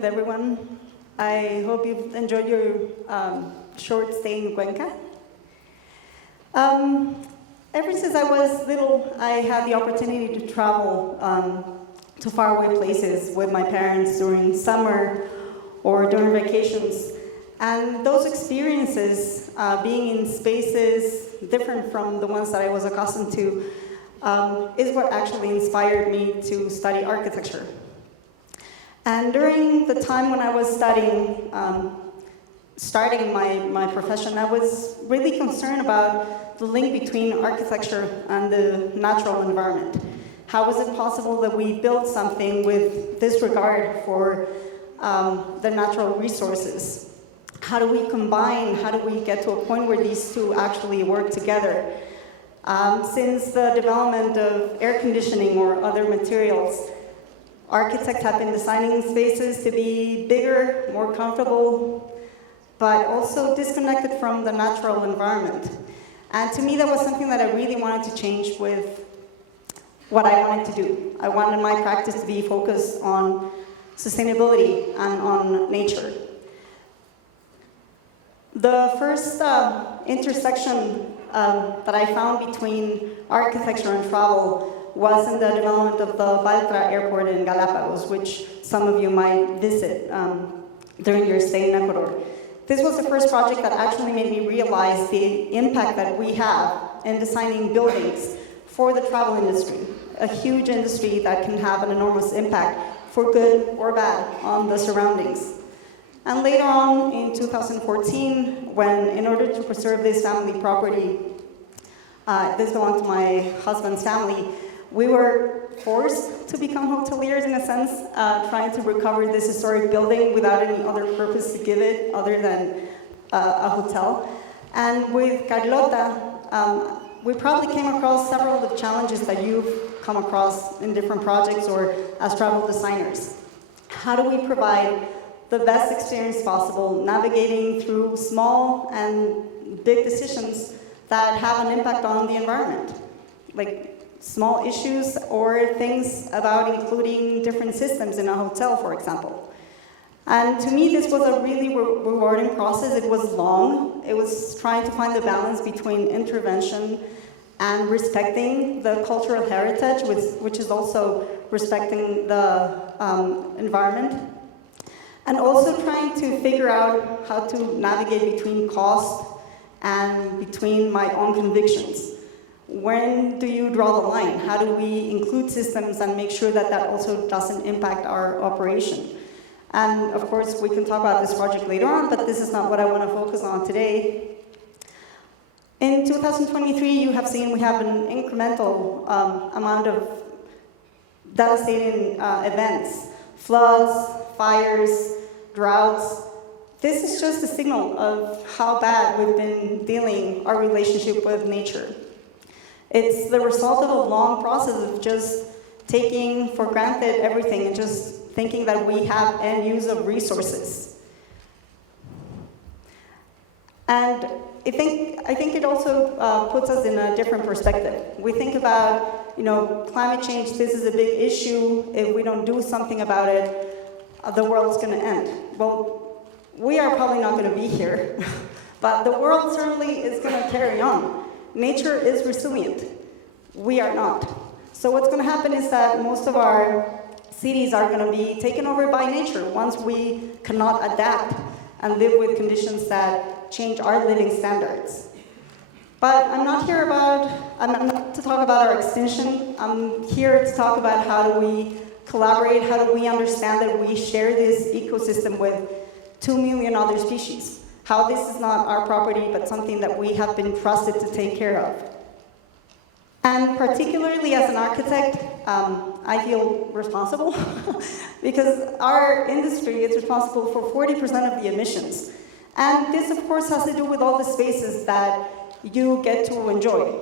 with everyone. I hope you've enjoyed your short stay in Cuenca. Ever since I was little, I had the opportunity to travel to faraway places with my parents during summer or during vacations. And those experiences, being in spaces different from the ones that I was accustomed to, is what actually inspired me to study architecture. And during the time when I was starting my profession, I was really concerned about the link between architecture and the natural environment. How is it possible that we build something with disregard for the natural resources? How do we combine, how do we get to a point where these two actually work together? Since the development of air conditioning or other materials, architects have been designing spaces to be bigger, more comfortable, but also disconnected from the natural environment. And to me, that was something that I really wanted to change with what I wanted to do. I wanted my practice to be focused on sustainability and on nature. The first intersection that I found between architecture and travel was in the development of the Baltra airport in Galapagos, which some of you might visit during your stay in Ecuador. This was the first project that actually made me realize the impact that we have in designing buildings for the travel industry, a huge industry that can have an enormous impact for good or bad on the surroundings. And later on in 2014, when in order to preserve this family property, this belonged to my husband's family, we were forced to become hoteliers in a sense, trying to recover this historic building without any other purpose to give it other than a hotel. And with Carlota, we probably came across several of the challenges that you've come across in different projects or as travel designers. How do we provide the best experience possible, navigating through small and big decisions that have an impact on the environment? Like small issues or things about including different systems in a hotel, for example. And to me, this was a really rewarding process. It was long. It was trying to find the balance between intervention and respecting the cultural heritage, which is also respecting the environment. And also trying to figure out how to navigate between cost and between my own convictions. When do you draw the line? How do we include systems and make sure that that also doesn't impact our operation? And of course, we can talk about this project later on, but this is not what I want to focus on today. In 2023, you have seen we have an incremental amount of devastating events, floods, fires, droughts. This is just a signal of how bad we've been dealing our relationship with nature. It's the result of a long process of just taking for granted everything and just thinking that we have end use of resources. And I think it also puts us in a different perspective. We think about, climate change, this is a big issue. If we don't do something about it, the world's going to end. Well, we are probably not going to be here, but the world certainly is going to carry on. Nature is resilient. We are not. So what's going to happen is that most of our cities are going to be taken over by nature once we cannot adapt and live with conditions that change our living standards. But I'm not to talk about our extinction. I'm here to talk about how do we collaborate, how do we understand that we share this ecosystem with 2 million other species. How this is not our property, but something that we have been trusted to take care of. And particularly as an architect, I feel responsible because our industry is responsible for 40% of the emissions. And this, of course, has to do with all the spaces that you get to enjoy.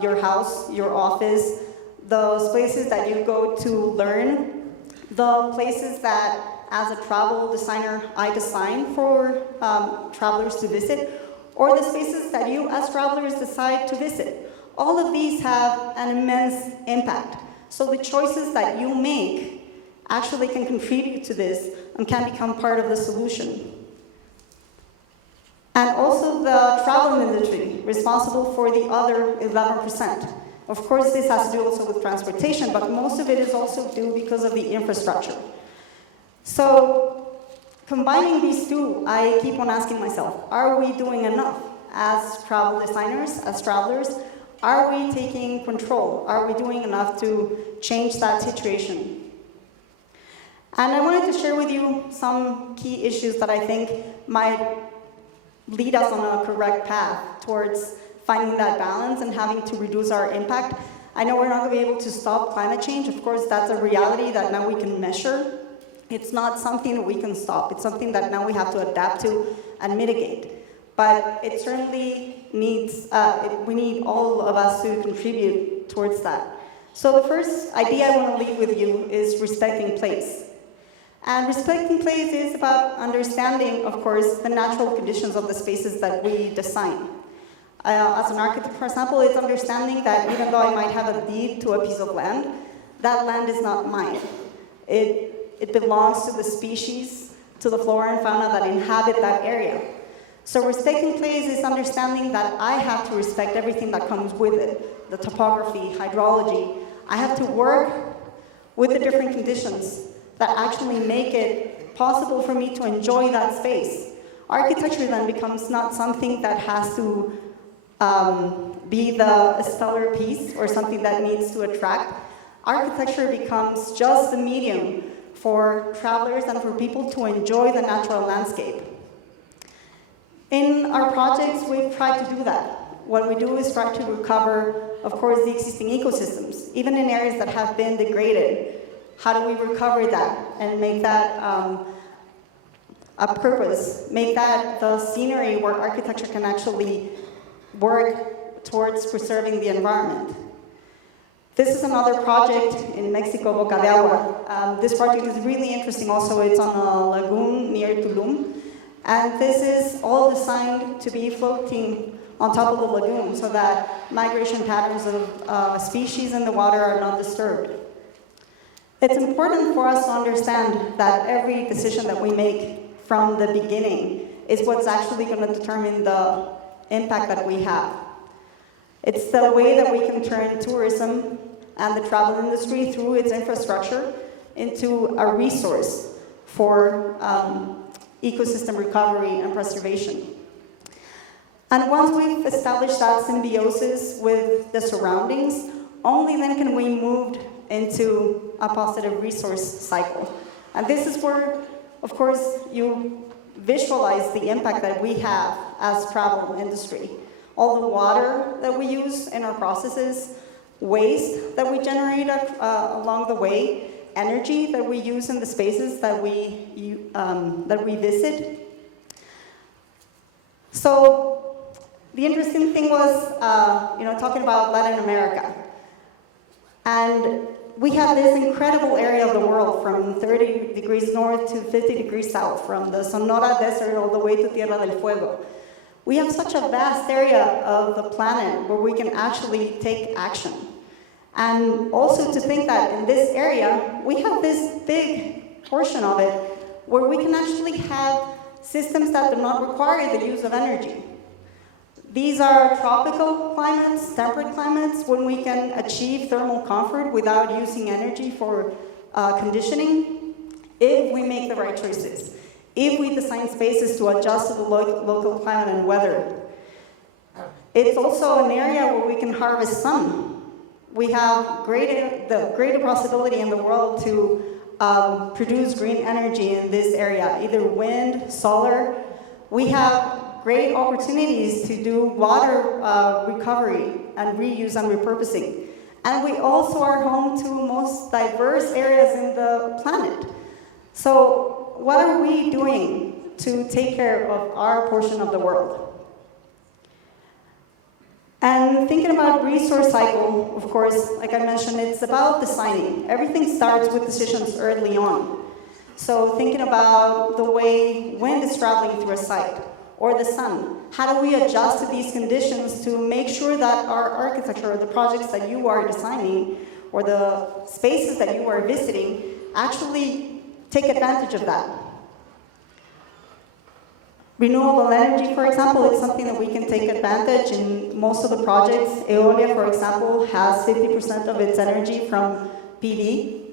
Your house, your office, those places that you go to learn, the places that, as a travel designer, I design for travelers to visit, or the spaces that you, as travelers, decide to visit. All of these have an immense impact. So the choices that you make actually can contribute to this and can become part of the solution. And also the travel industry, responsible for the other 11%. Of course, this has to do also with transportation, but most of it is also due because of the infrastructure. So, combining these two, I keep on asking myself, are we doing enough as travel designers, as travelers? Are we taking control? Are we doing enough to change that situation? And I wanted to share with you some key issues that I think might lead us on a correct path towards finding that balance and having to reduce our impact. I know we're not going to be able to stop climate change. Of course, that's a reality that now we can measure. It's not something that we can stop. It's something that now we have to adapt to and mitigate. But it certainly needs, we need all of us to contribute towards that. So the first idea I want to leave with you is respecting place. And respecting place is about understanding, of course, the natural conditions of the spaces that we design. As an architect, for example, it's understanding that even though I might have a deed to a piece of land, that land is not mine. It belongs to the species, to the flora and fauna that inhabit that area. So respecting place is understanding that I have to respect everything that comes with it, the topography, hydrology. I have to work with the different conditions that actually make it possible for me to enjoy that space. Architecture then becomes not something that has to be the stellar piece or something that needs to attract. Architecture becomes just a medium for travelers and for people to enjoy the natural landscape. In our projects, we've tried to do that. What we do is try to recover, of course, the existing ecosystems, even in areas that have been degraded. How do we recover that and make that a purpose? Make that the scenery where architecture can actually work towards preserving the environment. This is another project in Mexico, Boca de Agua. This project is really interesting also. It's on a lagoon near Tulum. And this is all designed to be floating on top of the lagoon so that migration patterns of species in the water are not disturbed. It's important for us to understand that every decision that we make from the beginning is what's actually going to determine the impact that we have. It's the way that we can turn tourism and the travel industry through its infrastructure into a resource for ecosystem recovery and preservation. And once we've established that symbiosis with the surroundings, only then can we move into a positive resource cycle. And this is where, of course, you visualize the impact that we have as travel industry. All the water that we use in our processes, waste that we generate along the way, energy that we use in the spaces that we visit. So the interesting thing was, talking about Latin America. And we have this incredible area of the world from 30 degrees north to 50 degrees south, from the Sonora Desert all the way to Tierra del Fuego. We have such a vast area of the planet where we can actually take action. And also to think that in this area, we have this big portion of it where we can actually have systems that do not require the use of energy. These are tropical climates, temperate climates, when we can achieve thermal comfort without using energy for conditioning, if we make the right choices, if we design spaces to adjust to the local climate and weather. It's also an area where we can harvest sun. We have the greater possibility in the world to produce green energy in this area, either wind, solar. We have great opportunities to do water recovery and reuse and repurposing. And we also are home to most diverse areas in the planet. So what are we doing to take care of our portion of the world? And thinking about resource cycle, of course, like I mentioned, it's about designing. Everything starts with decisions early on. So thinking about the way wind is traveling through a site, or the sun. How do we adjust to these conditions to make sure that our architecture, or the projects that you are designing, or the spaces that you are visiting, actually take advantage of that? Renewable energy, for example, is something that we can take advantage in most of the projects. Eolia, for example, has 50% of its energy from PV.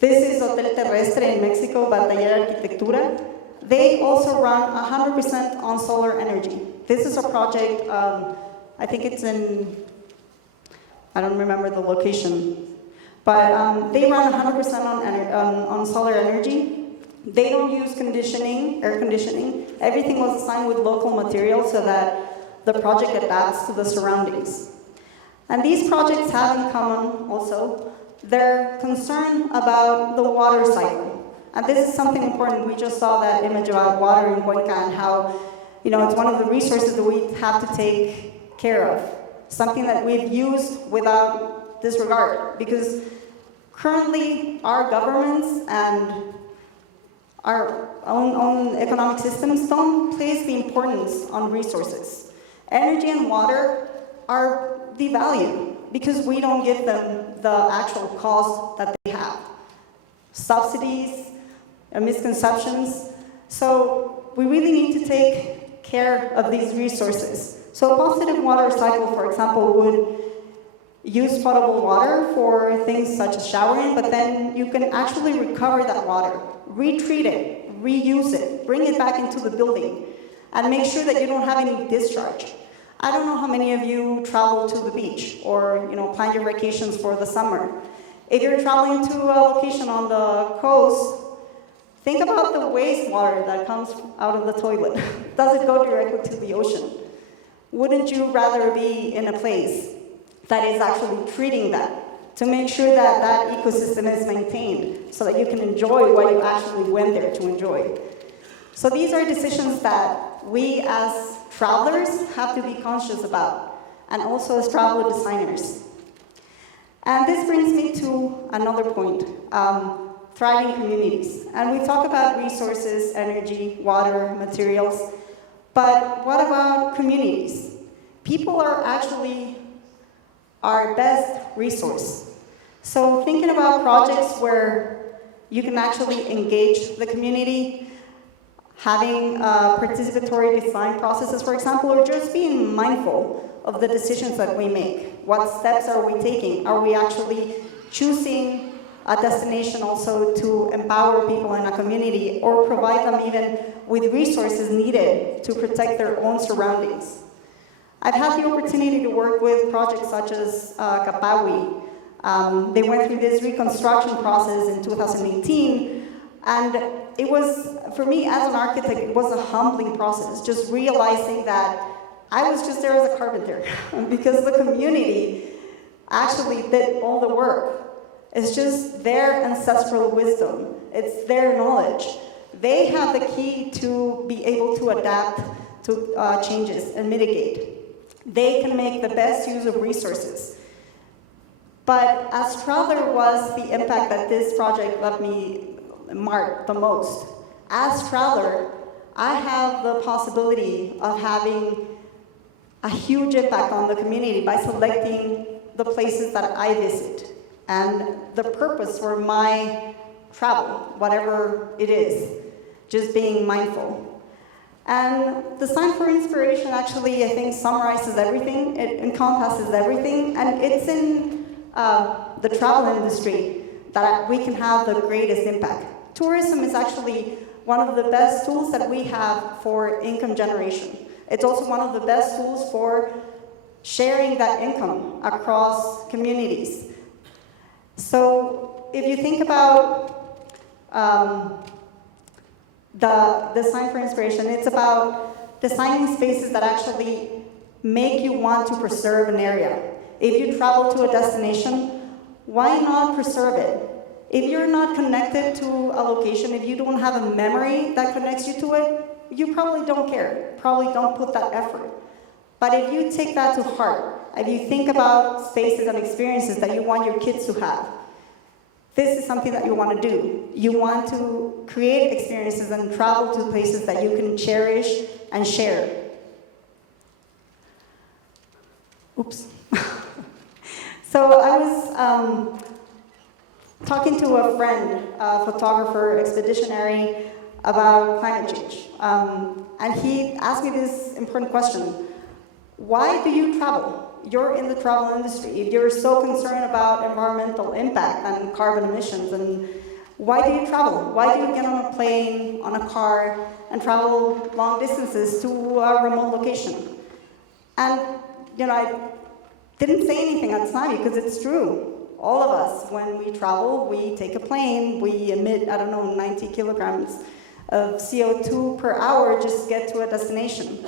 This is Hotel Terrestre in Mexico, Bataller Arquitectura. They also run 100% on solar energy. This is a project, I think it's in, I don't remember the location, but they run 100% on solar energy. They don't use air conditioning. Everything was designed with local materials so that the project adapts to the surroundings. And these projects have in common also their concern about the water cycle. And this is something important. We just saw that image about water in Cuenca and how, it's one of the resources that we have to take care of. Something that we've used without disregard. Because currently our governments and our own economic systems don't place the importance on resources. Energy and water are devalued because we don't give them the actual cost that they have. Subsidies, misconceptions. So we really need to take care of these resources. So a positive water cycle, for example, would use potable water for things such as showering, but then you can actually recover that water, retreat it, reuse it, bring it back into the building, and make sure that you don't have any discharge. I don't know how many of you travel to the beach or plan your vacations for the summer. If you're traveling to a location on the coast, think about the wastewater that comes out of the toilet. Does it go directly to the ocean? Wouldn't you rather be in a place that is actually treating that to make sure that that ecosystem is maintained so that you can enjoy what you actually went there to enjoy? So these are decisions that we as travelers have to be conscious about, and also as travel designers. And this brings me to another point, thriving communities. And we talk about resources, energy, water, materials, but what about communities? People are actually our best resource. So thinking about projects where you can actually engage the community, having participatory design processes, for example, or just being mindful of the decisions that we make. What steps are we taking? Are we actually choosing a destination also to empower people in a community or provide them even with resources needed to protect their own surroundings? I've had the opportunity to work with projects such as Capawi. They went through this reconstruction process in 2018, and it was, for me as an architect, it was a humbling process, just realizing that I was just there as a carpenter because the community actually did all the work. It's just their ancestral wisdom. It's their knowledge. They have the key to be able to adapt to changes and mitigate. They can make the best use of resources. But as traveler was the impact that this project left me marked the most. As traveler, I have the possibility of having a huge impact on the community by selecting the places that I visit and the purpose for my travel, whatever it is, just being mindful. And Design for Inspiration actually, I think, summarizes everything. It encompasses everything, and it's in the travel industry that we can have the greatest impact. Tourism is actually one of the best tools that we have for income generation. It's also one of the best tools for sharing that income across communities. So if you think about the Design for Inspiration, it's about designing spaces that actually make you want to preserve an area. If you travel to a destination, why not preserve it? If you're not connected to a location, if you don't have a memory that connects you to it, you probably don't care, probably don't put that effort. But if you take that to heart, if you think about spaces and experiences that you want your kids to have, this is something that you want to do. You want to create experiences and travel to places that you can cherish and share. Oops. So I was talking to a friend, a photographer, expeditionary, about climate change. And he asked me this important question: why do you travel? You're in the travel industry. If you're so concerned about environmental impact and carbon emissions, and why do you travel? Why do you get on a plane, on a car, and travel long distances to a remote location? And, I didn't say anything at the time because it's true. All of us, when we travel, we take a plane, we emit, 90 kilograms of CO2 per hour just to get to a destination.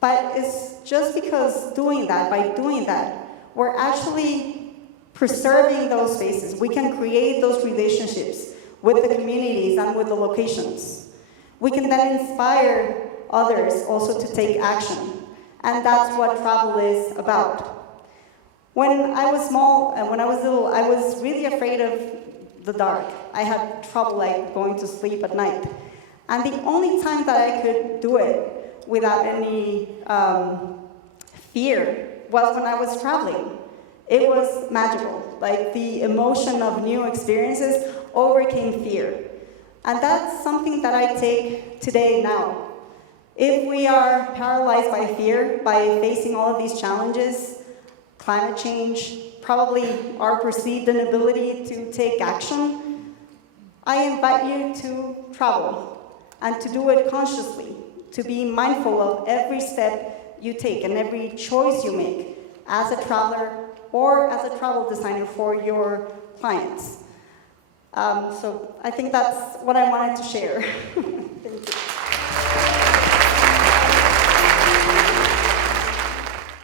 But it's just because by doing that, we're actually preserving those spaces. We can create those relationships with the communities and with the locations. We can then inspire others also to take action. And that's what travel is about. When I was small and when I was little, I was really afraid of the dark. I had trouble going to sleep at night. And the only time that I could do it without any fear was when I was traveling. It was magical. The emotion of new experiences overcame fear. And that's something that I take today now. If we are paralyzed by fear, by facing all of these challenges, climate change, probably our perceived inability to take action, I invite you to travel and to do it consciously, to be mindful of every step you take and every choice you make as a traveler or as a travel designer for your clients. So I think that's what I wanted to share. Thank you.